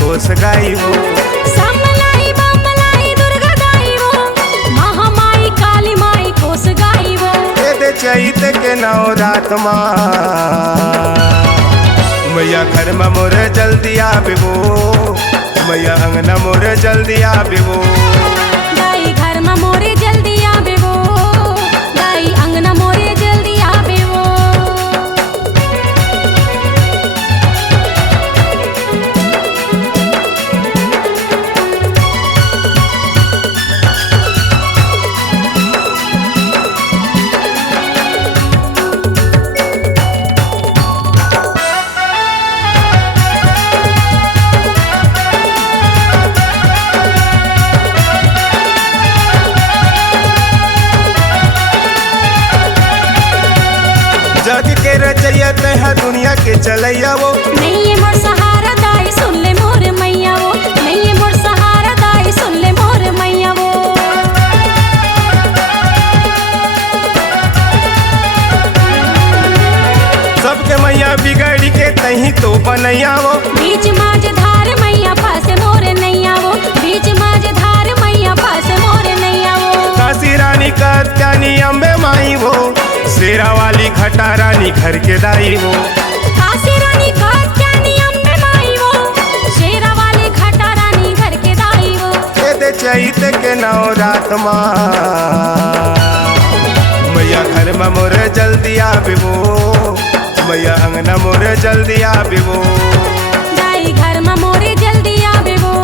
को सगाई वो। समलाई बमलाई दुर्गा दाई वो, महामाई काली माई को सगाई वो। दे चैत के नवरात माँ मैया घर में मोर जल्दी आवे वो, मैया अंगना मोर जल्दी आवे वो। दाई घर में मोरे जल्दी आवे वो, दाई अंगना मोरे जल्दी आवे वो। जग के रचैया है दुनिया के चलैया वो। नहीं ये मोर सहारा दाई सुन ले मोर मैया वो, नहीं ये मोर सहारा दाई सुन ले मोर मैया वो। सबके मैया बिगड़ी के तही तो बनैया वो। बीच माज धार मैया पास मोर नैया वो, बीच माज धार मैया पास मोर नैया वो। काशी रानी कत्यानी अम्बे माई वो, शेरा वाली खटा रानी घर के दाई वो। काशी रानी कात्यानी अम्बे माई वो, शेरा वाली खटा रानी घर के दाई वो। दे चैत के नवरात माँ मैया घर में मोर जल्दी आवे वो, मैया अंगना मोर जल्दी आवे वो। दाई घर में मोरे जल्दी आवे वो,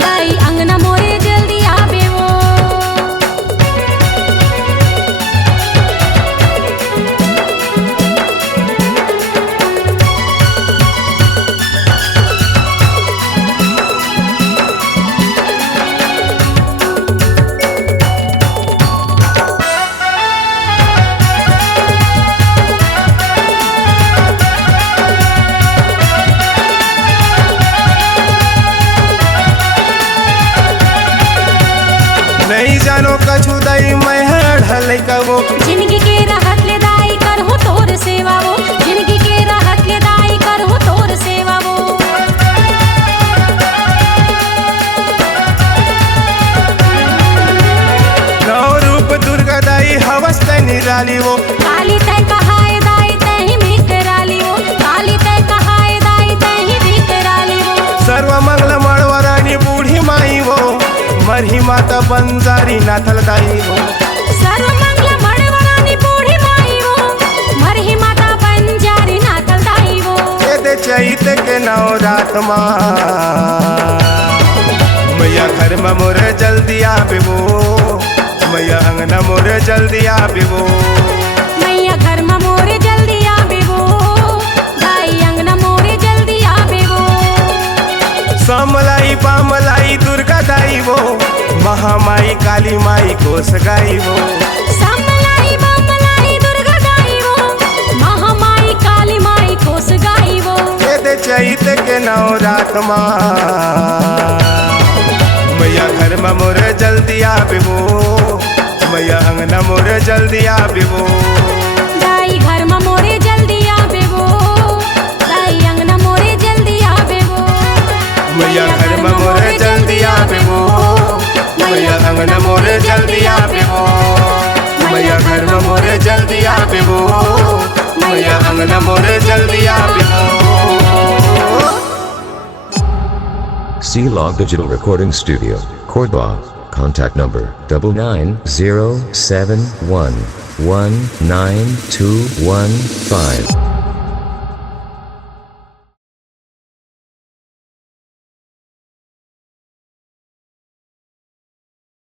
दाई अंगना मोरे जल्दी आवे वो। नहीं जानो कछु दई मैं ढल कबो। जिंदगी के राहत ले दाई करहु तोर सेवा वो, जिंदगी के राहत ले दाई करहु तोर सेवा वो। नौ रूप दुर्गा दाई हवस ते निराली वो। काली तय कहाए दाई तही भी कराली वो, काली तय कहाए दाई तही भी कराली वो। सर्व मंगल मणवरानी बूढ़ी माई वो, मरही माता बंजारी नाथल दाई वो। सर्व मंगल मणवरानी बूढ़ी माई वो, मरही माता बंजारी नाथल दाई वो। दे चैत के नवरात माँ मैया घर में मोर जल्दी आवे वो, मैया अंगना मोर जल्दी आवे वो। मैया घर में मोरे जल्दी आवे वो, दाई अंगना मोरे जल्दी आवे वो। समलाई पामलाई दुर्गा दाई वो, महामाई काली माई को सगाई वो। समलाई बमलाई दुर्गा दाई वो, महामाई काली माई को सगाई वो। दे चैत के नवरात माँ मैया घर में मोर जल्दी आवे वो, मैया अंगना मोर जल्दी आवे वो। दाई घर में मोरे जल्दी आवे वो, दाई अंगना मोरे जल्दी आवे वो। मैया घर में मोर जल्दी आवे वो, मैया अंगना मोर जल्दी आवे वो। मैया घर में मोर जल्दी आवे वो, मैया अंगना मोर जल्दी आवे वो। C-Log Digital Recording Studio, Cordoba. Contact number 99071192115.